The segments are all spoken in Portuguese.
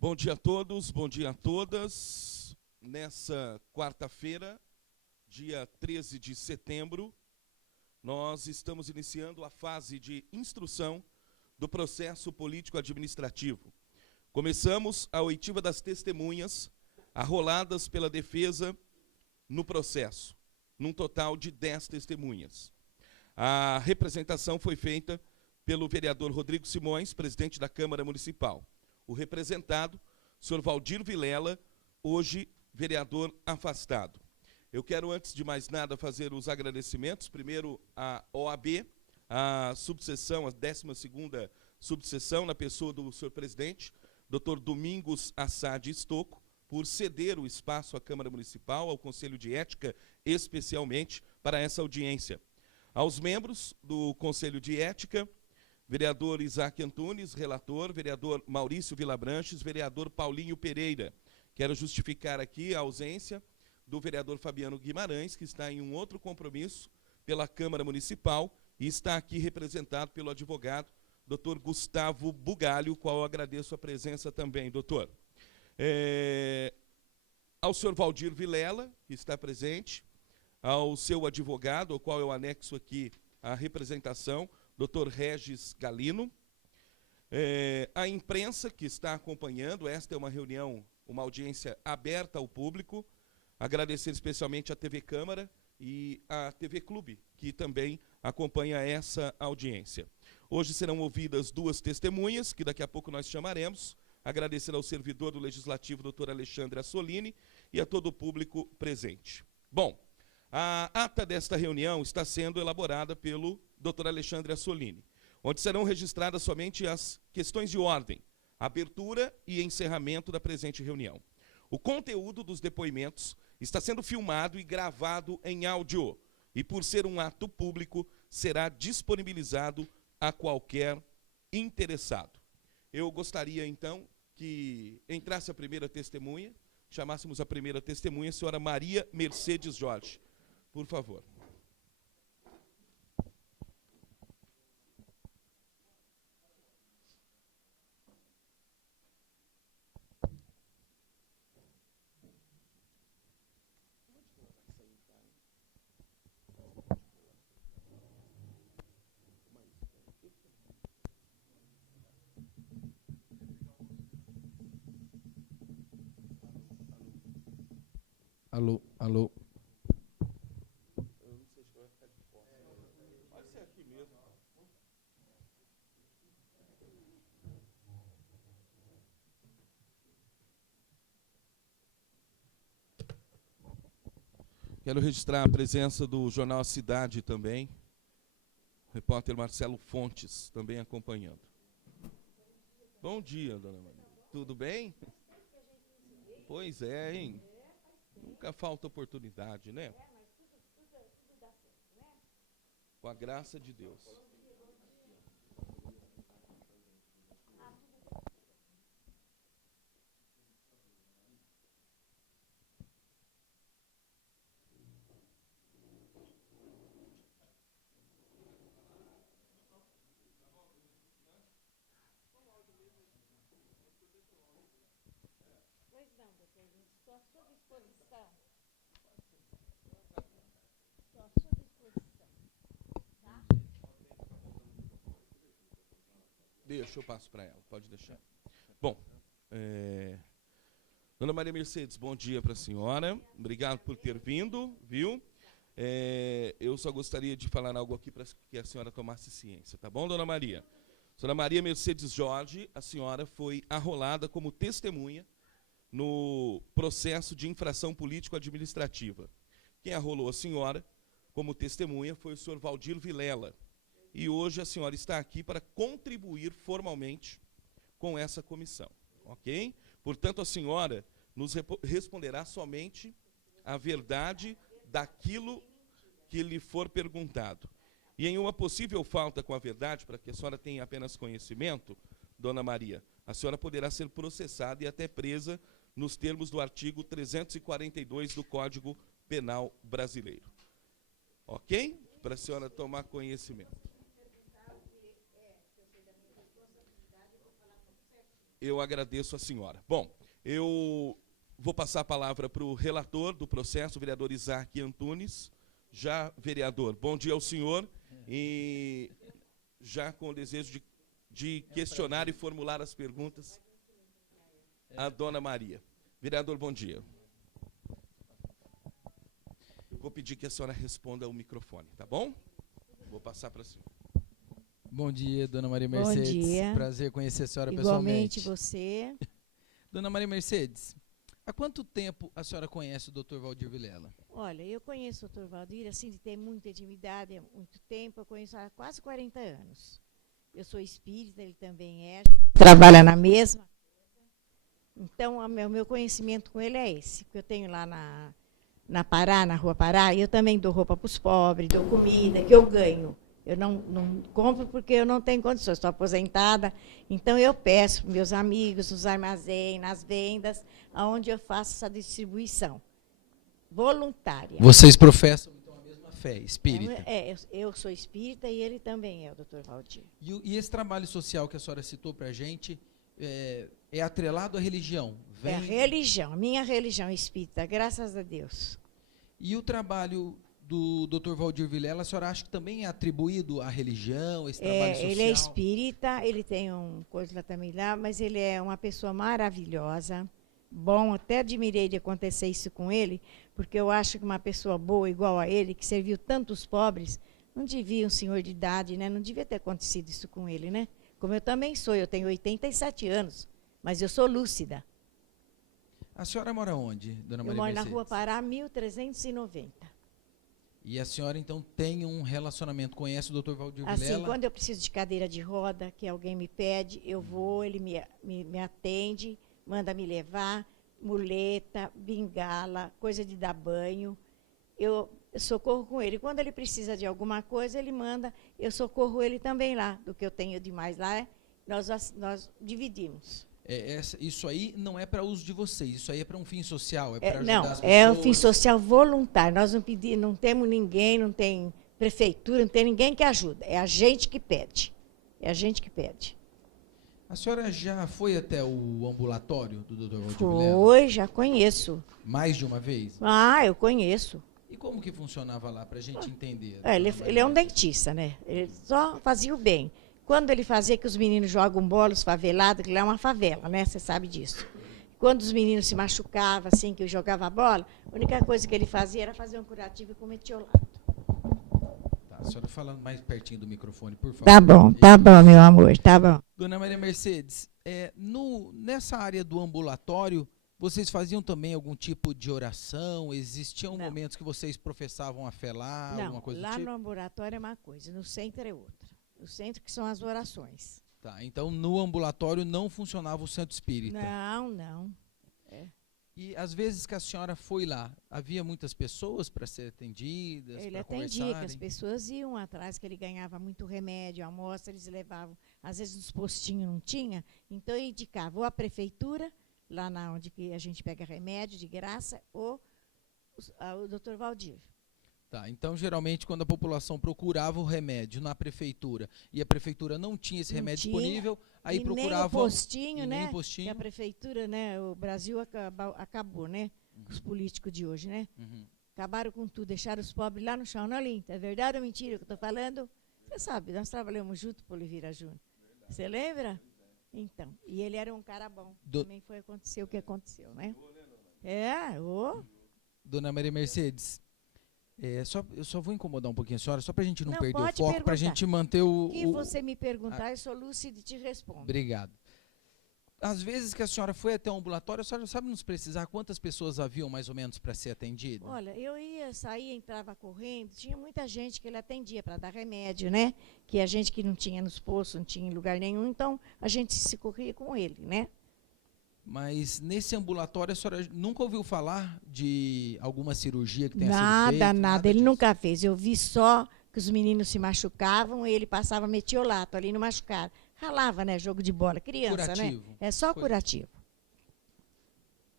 Bom dia a todos, bom dia a todas. Nessa quarta-feira, dia 13 de setembro, nós estamos iniciando a fase de instrução do processo político-administrativo. Começamos a oitiva das testemunhas, arroladas pela defesa no processo, num total de 10 testemunhas. A representação foi feita pelo vereador Rodrigo Simões, presidente da Câmara Municipal. O representado, senhor Valdir Vilela, hoje vereador afastado. Eu quero, antes de mais nada, fazer os agradecimentos. Primeiro, à OAB, a subseção, a 12ª subseção, na pessoa do senhor presidente, Dr. Domingos Assad Estocco, por ceder o espaço à Câmara Municipal, ao Conselho de Ética, especialmente para essa audiência. Aos membros do Conselho de Ética, vereador Isaac Antunes, relator, vereador Maurício Vilabranches, vereador Paulinho Pereira. Quero justificar aqui a ausência do vereador Fabiano Guimarães, que está em um outro compromisso pela Câmara Municipal e está aqui representado pelo advogado, doutor Gustavo Bugalho, qual eu agradeço a presença também, doutor. Ao senhor Valdir Vilela, que está presente, ao seu advogado, ao qual eu anexo aqui a representação, Dr. Regis Galino, a imprensa que está acompanhando, esta é uma reunião, uma audiência aberta ao público, agradecer especialmente à TV Câmara e à TV Clube, que também acompanha essa audiência. Hoje serão ouvidas 2 testemunhas, que daqui a pouco nós chamaremos, agradecer ao servidor do Legislativo, doutor Alexandre Assolini, e a todo o público presente. Bom, a ata desta reunião está sendo elaborada pelo Dr. Alexandre Assolini, onde serão registradas somente as questões de ordem, abertura e encerramento da presente reunião. O conteúdo dos depoimentos está sendo filmado e gravado em áudio, e por ser um ato público, será disponibilizado a qualquer interessado. Eu gostaria, então, que entrasse a primeira testemunha, chamássemos a primeira testemunha, a senhora Maria Mercedes Jorge. Por favor. Alô, alô. Eu não sei se vai ficar de fora. Pode ser aqui mesmo. Quero registrar a presença do jornal Cidade também. O repórter Marcelo Fontes também acompanhando. Bom dia, dona Maria. Tudo bem? Pois é, hein? Nunca falta oportunidade, né? Com a graça de Deus. Pois não, doutor, estou à sua disposição. Estou à sua disposição. Tá? Deixa, eu passo para ela, pode deixar. Bom, dona Maria Mercedes, bom dia para a senhora. Obrigado por ter vindo, viu? Eu só gostaria de falar algo aqui para que a senhora tomasse ciência, tá bom, dona Maria? Senhora Maria Mercedes Jorge, a senhora foi arrolada como testemunha no processo de infração político-administrativa. Quem arrolou a senhora como testemunha foi o senhor Valdir Vilela. E hoje a senhora está aqui para contribuir formalmente com essa comissão, ok? Portanto, a senhora nos responderá somente a verdade daquilo que lhe for perguntado. E em uma possível falta com a verdade, para que a senhora tenha apenas conhecimento, dona Maria, a senhora poderá ser processada e até presa nos termos do artigo 342 do Código Penal Brasileiro. Ok? Para a senhora tomar conhecimento. Eu agradeço a senhora. Bom, eu vou passar a palavra para o relator do processo, o vereador Isaac Antunes. Já, vereador, bom dia ao senhor. E já com o desejo de questionar e formular as perguntas, a dona Maria. Vereador, bom dia. Vou pedir que a senhora responda ao microfone, tá bom? Vou passar para a senhora. Bom dia, dona Maria Mercedes. Bom dia. Prazer conhecer a senhora Igualmente pessoalmente. você. Dona Maria Mercedes, há quanto tempo a senhora conhece o Dr. Valdir Vilela? Olha, eu conheço o Dr. Valdir, assim, de ter muita intimidade há muito tempo. Eu conheço há quase 40 anos. Eu sou espírita, ele também é. Trabalha na mesma. Então, o meu conhecimento com ele é esse. Que eu tenho lá na Pará, na Rua Pará, e eu também dou roupa para os pobres, dou comida, que eu ganho. Eu não compro porque eu não tenho condições, estou aposentada. Então, eu peço para meus amigos, nos armazéns, nas vendas, aonde eu faço essa distribuição voluntária. Vocês professam, então, a mesma fé, espírita. Eu sou espírita e ele também é, o Dr. Valdir. E esse trabalho social que a senhora citou para a gente é atrelado à religião? É a religião, a minha religião é espírita, graças a Deus. E o trabalho do Dr. Valdir Vilela, a senhora acha que também é atribuído à religião, esse trabalho social? Ele é espírita, ele tem um coisa lá também lá, mas ele é uma pessoa maravilhosa. Bom, até admirei de acontecer isso com ele, porque eu acho que uma pessoa boa, igual a ele, que serviu tantos pobres, não devia um senhor de idade, né? Não devia ter acontecido isso com ele, né? Como eu também sou, eu tenho 87 anos, mas eu sou lúcida. A senhora mora onde, dona Maria Eu moro Mercedes? na Rua Pará, 1390. E a senhora, então, tem um relacionamento, conhece o Dr. Valdir Assim, Vilela? quando eu preciso de cadeira de roda, que alguém me pede, eu vou, ele me atende, manda me levar, muleta, bengala, coisa de dar banho. Eu socorro com ele. Quando ele precisa de alguma coisa, ele manda, eu socorro ele também lá. Do que eu tenho de mais lá, nós dividimos. Isso aí não é para uso de vocês, isso aí é para um fim social, é para ajudar Não, as pessoas? é um fim social voluntário. Nós não temos ninguém, não tem prefeitura, não tem ninguém que ajuda. É a gente que pede. É a gente que pede. A senhora já foi até o ambulatório do Dr. Valdir Vilela? Foi, já conheço. Mais de uma vez? Ah, eu conheço. E como que funcionava lá, para a gente entender? Ele é um dentista, né? Ele só fazia o bem. Quando ele fazia que os meninos jogam bola, os favelados, que lá é uma favela, né? Você sabe disso. Quando os meninos se machucavam, assim, que eu jogava bola, a única coisa que ele fazia era fazer um curativo com metiolato. Tá, a senhora falando mais pertinho do microfone, por favor. Tá bom, meu amor, tá bom. Dona Maria Mercedes, nessa área do ambulatório, vocês faziam também algum tipo de oração? Existiam momentos que vocês professavam a fé lá, alguma coisa do tipo? Lá no ambulatório é uma coisa, no centro é outra. O centro que são as orações. Tá, então no ambulatório não funcionava o centro espírita? Não. E às vezes que a senhora foi lá, havia muitas pessoas para ser atendidas, Ele para atendia, conversarem? que as pessoas iam atrás, que ele ganhava muito remédio, amostra, eles levavam. Às vezes nos postinhos não tinha, então eu indicava ou a prefeitura, lá onde que a gente pega remédio de graça, ou o Dr. Valdir. Tá, então geralmente quando a população procurava o remédio na prefeitura e a prefeitura não tinha esse remédio disponível, aí e procurava nem o postinho, né? o postinho. Que a prefeitura, né? O Brasil acabou, né? Os políticos de hoje, né? Acabaram com tudo, deixaram os pobres lá no chão, não, Linta? É verdade ou mentira o que eu estou falando? Você sabe, nós trabalhamos junto, Polivira Júnior. Você lembra? Então, e ele era um cara bom. Também foi acontecer o que aconteceu, né? Dona Maria Mercedes, eu só vou incomodar um pouquinho a senhora, só para a gente não perder o pode foco, para a gente manter o... O que você me perguntar, eu sou lúcida e te respondo. Obrigado. Às vezes que a senhora foi até o ambulatório, a senhora sabe nos precisar quantas pessoas haviam mais ou menos para ser atendida? Olha, eu ia sair, entrava correndo, tinha muita gente que ele atendia para dar remédio, né? Que a gente que não tinha nos postos, não tinha em lugar nenhum, então a gente se corria com ele, né? Mas nesse ambulatório a senhora nunca ouviu falar de alguma cirurgia que tenha sido feita? Nada, ele nunca fez. Eu vi só que os meninos se machucavam e ele passava metiolato ali no machucado. Ralava, né? Jogo de bola. Criança, curativo. Né? É só curativo.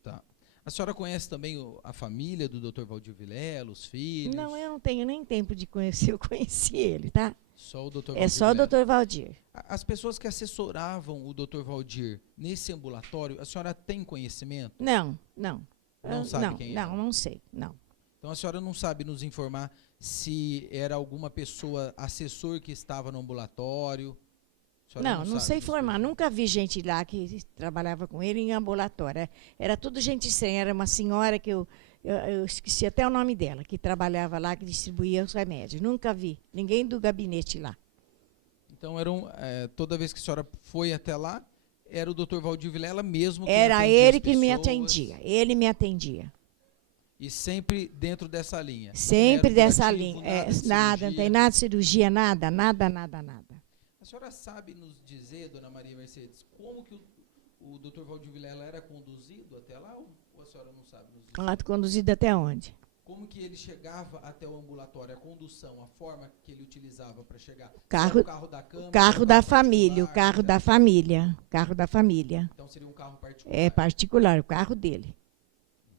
Tá. A senhora conhece também a família do Dr. Valdir Vilela, os filhos? Não, eu não tenho nem tempo de conhecer, eu conheci ele, tá? A Só o doutor É só o doutor Valdir. As pessoas que assessoravam o doutor Valdir nesse ambulatório, a senhora tem conhecimento? Não, não. Não sabe quem é? Não sei, não. Então a senhora não sabe nos informar se era alguma pessoa, assessor que estava no ambulatório? Não sei informar. Nunca vi gente lá que trabalhava com ele em ambulatório. Era tudo gente estranha. Era uma senhora que eu esqueci até o nome dela, que trabalhava lá, que distribuía os remédios. Nunca vi ninguém do gabinete lá. Então, toda vez que a senhora foi até lá, era o doutor Valdir Vilela mesmo que Era atendia ele as que me pessoas, atendia. Ele me atendia. E sempre dentro dessa linha? Sempre Não era dessa curativo, linha. nada, Não tem nada de cirurgia, nada. A senhora sabe nos dizer, dona Maria Mercedes, como que o doutor Valdir Vilela era conduzido até lá, ou a senhora não sabe nos dizer? Conduzido até onde? Como que ele chegava até o ambulatório, a condução, a forma que ele utilizava para chegar? Carro, o carro da Câmara, o carro da família, o carro particular, da família, carro da família. Então seria um carro particular. É particular, o carro dele.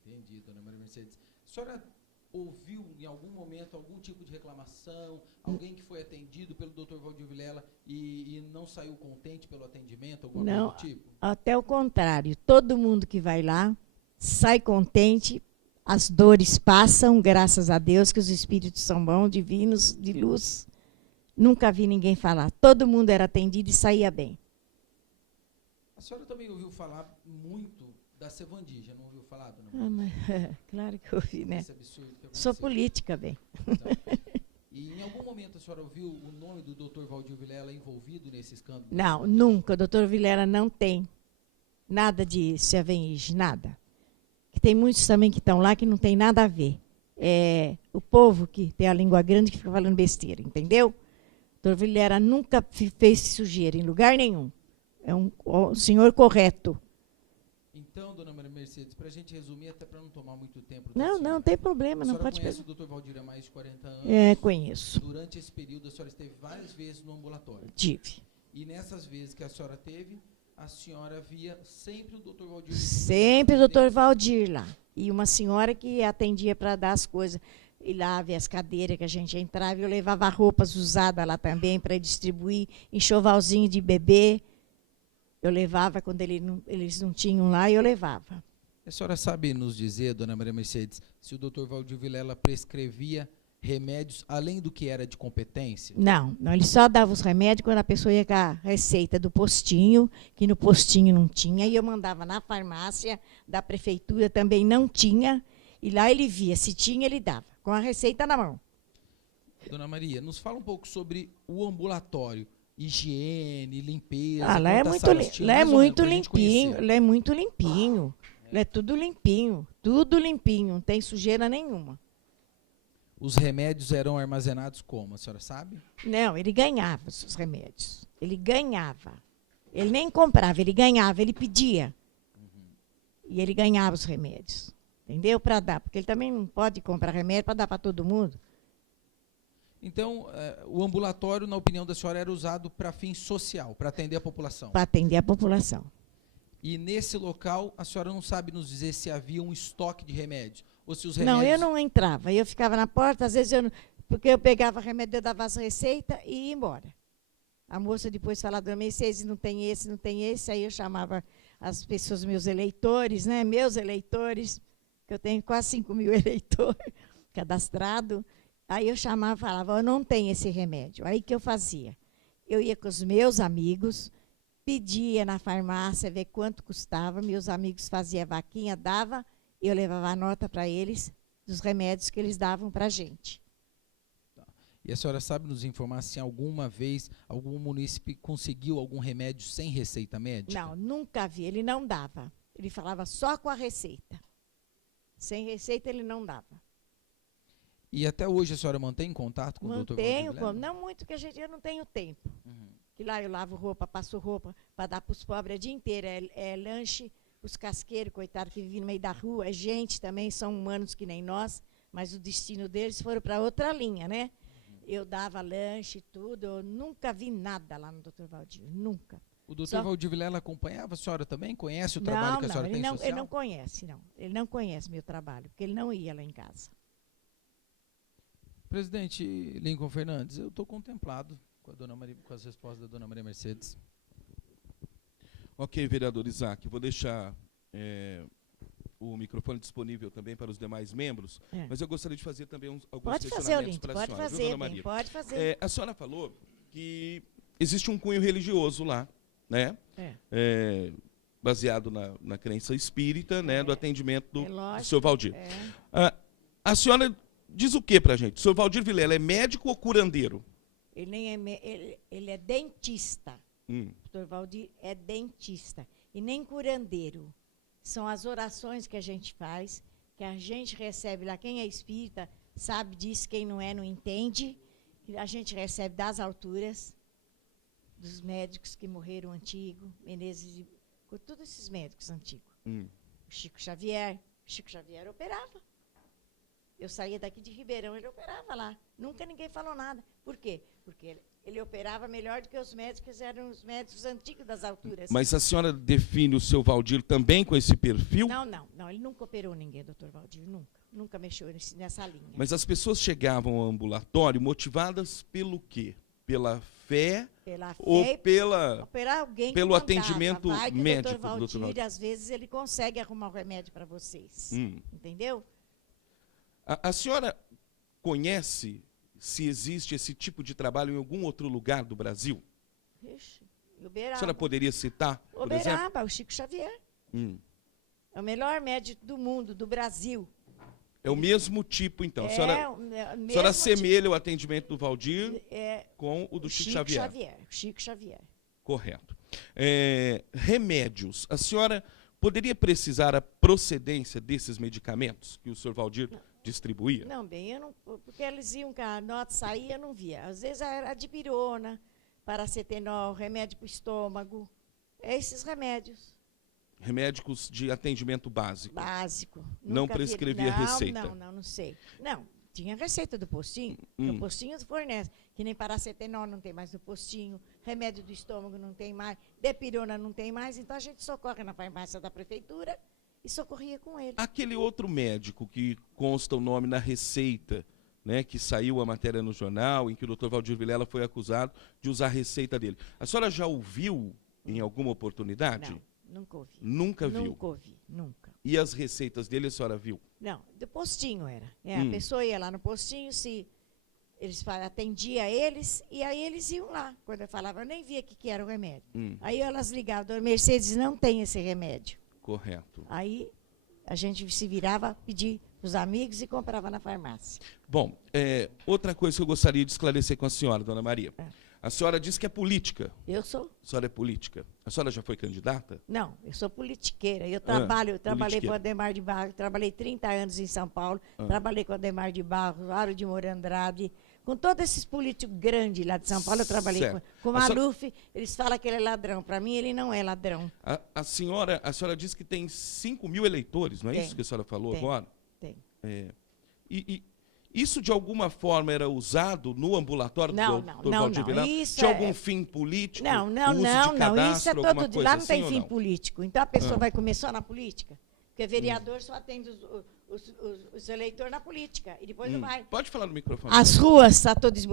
Entendi, dona Maria Mercedes. A senhora ouviu em algum momento algum tipo de reclamação, alguém que foi atendido pelo doutor Valdir Vilela e não saiu contente pelo atendimento, alguma Não, coisa do tipo? até o contrário. Todo mundo que vai lá sai contente, as dores passam, graças a Deus, que os espíritos são bons, divinos, de luz. Nunca vi ninguém falar. Todo mundo era atendido e saía bem. A senhora também ouviu falar muito da Sevandija, não ouviu falar, dona Maria? Claro que eu ouvi, né? Esse absurdo que aconteceu. Sou política, bem. Então, e em algum momento a senhora ouviu o nome do doutor Valdir Vilela envolvido nesse escândalo? Não, nunca. O doutor Vilela não tem nada de Sevandija, nada. Que tem muitos também que estão lá que não tem nada a ver. É o povo que tem a língua grande que fica falando besteira, entendeu? O doutor Vilela nunca fez sujeira em lugar nenhum. É um senhor correto. Então, dona Maria Mercedes, para a gente resumir, até para não tomar muito tempo. Não tem problema, não pode conhece perguntar. o doutor Valdir há mais de 40 anos? Conheço. Durante esse período, a senhora esteve várias vezes no ambulatório. Tive. E nessas vezes que a senhora teve, a senhora via sempre o doutor Valdir? Sempre o doutor Valdir lá. E uma senhora que atendia para dar as coisas. E lá ver as cadeiras que a gente entrava. Eu levava roupas usadas lá também para distribuir, enxovalzinho de bebê. Eu levava quando eles não tinham lá, eu levava. A senhora sabe nos dizer, dona Maria Mercedes, se o doutor Valdir Vilela prescrevia remédios além do que era de competência? Não, ele só dava os remédios quando a pessoa ia com a receita do postinho, que no postinho não tinha, e eu mandava na farmácia da prefeitura, também não tinha, e lá ele via, se tinha, ele dava, com a receita na mão. Dona Maria, nos fala um pouco sobre o ambulatório. Higiene, limpeza. Lá é muito limpinho, lá é muito limpinho. Lá é tudo limpinho, não tem sujeira nenhuma. Os remédios eram armazenados como, a senhora sabe? Não, ele ganhava os remédios. Ele ganhava. Ele nem comprava, ele ganhava, ele pedia. E ele ganhava os remédios. Entendeu? Para dar, porque ele também não pode comprar remédio para dar para todo mundo. Então, o ambulatório, na opinião da senhora, era usado para fim social, para atender a população? Para atender a população. E nesse local, a senhora não sabe nos dizer se havia um estoque de remédios? Ou se os remédios... Não, eu não entrava. Eu ficava na porta, às vezes porque eu pegava remédio, eu dava as receitas e ia embora. A moça depois falava, dona Mercedes, não tem esse. Aí eu chamava as pessoas, meus eleitores, né? Meus eleitores, que eu tenho quase 5 mil eleitores cadastrados. Aí eu chamava e falava, eu não tenho esse remédio. Aí que eu fazia? Eu ia com os meus amigos, pedia na farmácia, ver quanto custava, meus amigos faziam vaquinha, dava, eu levava a nota para eles dos remédios que eles davam para a gente. Tá. E a senhora sabe nos informar se alguma vez algum munícipe conseguiu algum remédio sem receita médica? Não, nunca vi, ele não dava. Ele falava só com a receita. Sem receita ele não dava. E até hoje a senhora mantém contato com o doutor Valdir Vilela? Não muito, porque eu não tenho tempo. Que lá eu lavo roupa, passo roupa para dar para os pobres o dia inteiro. É lanche, os casqueiros, coitados, que vivem no meio da rua. É gente também, são humanos que nem nós, mas o destino deles foram para outra linha, né? Eu dava lanche e tudo. Eu nunca vi nada lá no doutor Valdir, nunca. O doutor Valdir Vilela acompanhava a senhora também? Conhece o trabalho que a senhora tem social? Ele não conhece, não. Ele não conhece meu trabalho, porque ele não ia lá em casa. Presidente Lincoln Fernandes, eu estou contemplado Com as respostas da dona Maria Mercedes. Ok, vereador Isaac, vou deixar o microfone disponível também para os demais membros, mas eu gostaria de fazer também alguns questionamentos para a senhora. Pode fazer, Olinto, pode fazer. A senhora falou que existe um cunho religioso lá, né? Baseado na crença espírita, né, do atendimento do senhor Valdir. A senhora diz o que para a gente? O senhor Valdir Vilela é médico ou curandeiro? Ele é dentista. O doutor Valdir é dentista. E nem curandeiro. São as orações que a gente faz, que a gente recebe lá. Quem é espírita sabe disso, quem não é não entende. A gente recebe das alturas, dos médicos que morreram antigos, Menezes, todos esses médicos antigos. O Chico Xavier operava. Eu saía daqui de Ribeirão, ele operava lá. Nunca ninguém falou nada. Por quê? Porque ele operava melhor do que os médicos, eram os médicos antigos das alturas. Mas a senhora define o seu Valdir também com esse perfil? Não, ele nunca operou ninguém, doutor Valdir, nunca mexeu nessa linha. Mas as pessoas chegavam ao ambulatório motivadas pelo quê? Pela fé ou pelo atendimento médico do doutor Valdir? Às vezes ele consegue arrumar um remédio para vocês, entendeu? A senhora conhece se existe esse tipo de trabalho em algum outro lugar do Brasil? Ixi, Uberaba. A senhora poderia citar, por exemplo? Uberaba, o Chico Xavier. É o melhor médico do mundo, do Brasil. É o mesmo tipo, então. A senhora assemelha o atendimento do Valdir com o do Chico Xavier. Chico Xavier. Correto. Remédios. A senhora poderia precisar a procedência desses medicamentos que o senhor Valdir distribuía? Não, bem, porque eles iam, a nota saía, eu não via. Às vezes era dipirona, paracetamol, remédio para o estômago. Esses remédios. Remédios de atendimento básico. Básico. Não prescrevia receita. Não sei. Não, tinha receita do postinho. O postinho fornece. Que nem paracetamol não tem mais no postinho, remédio do estômago não tem mais, dipirona não tem mais, então a gente socorre na farmácia da prefeitura e socorria com ele. Aquele outro médico que consta o nome na receita, né, que saiu a matéria no jornal, em que o doutor Valdir Vilela foi acusado de usar a receita dele. A senhora já ouviu em alguma oportunidade? Não, nunca ouvi. Nunca viu? Nunca ouvi, nunca. E as receitas dele a senhora viu? Não, do postinho era. A pessoa ia lá no postinho, se eles atendia eles, e aí eles iam lá. Quando eu falava, eu nem via que era o remédio. Aí elas ligavam, dona Mercedes, não tem esse remédio. Correto. Aí a gente se virava, pedir para os amigos e comprava na farmácia. Bom, outra coisa que eu gostaria de esclarecer com a senhora, dona Maria. A senhora disse que é política. Eu sou. A senhora é política. A senhora já foi candidata? Não, eu sou politiqueira. Eu trabalhei com o Ademar de Barros, trabalhei 30 anos em São Paulo, trabalhei com o Ademar de Barros, Aro de Moura Andrade, com todos esses políticos grandes lá de São Paulo, eu trabalhei com o Maluf, eles falam que ele é ladrão. Para mim, ele não é ladrão. A senhora disse que tem 5 mil eleitores, não é isso que a senhora falou agora? Tem. E isso, de alguma forma, era usado no ambulatório do Dr. Valdir Vilela? Tinha algum fim político? Não, isso é todo dia. Lá não tem fim político. Então, a pessoa vai comer só na política? Porque vereador só atende os eleitores na política. E depois não vai. Pode falar no microfone. As ruas estão todas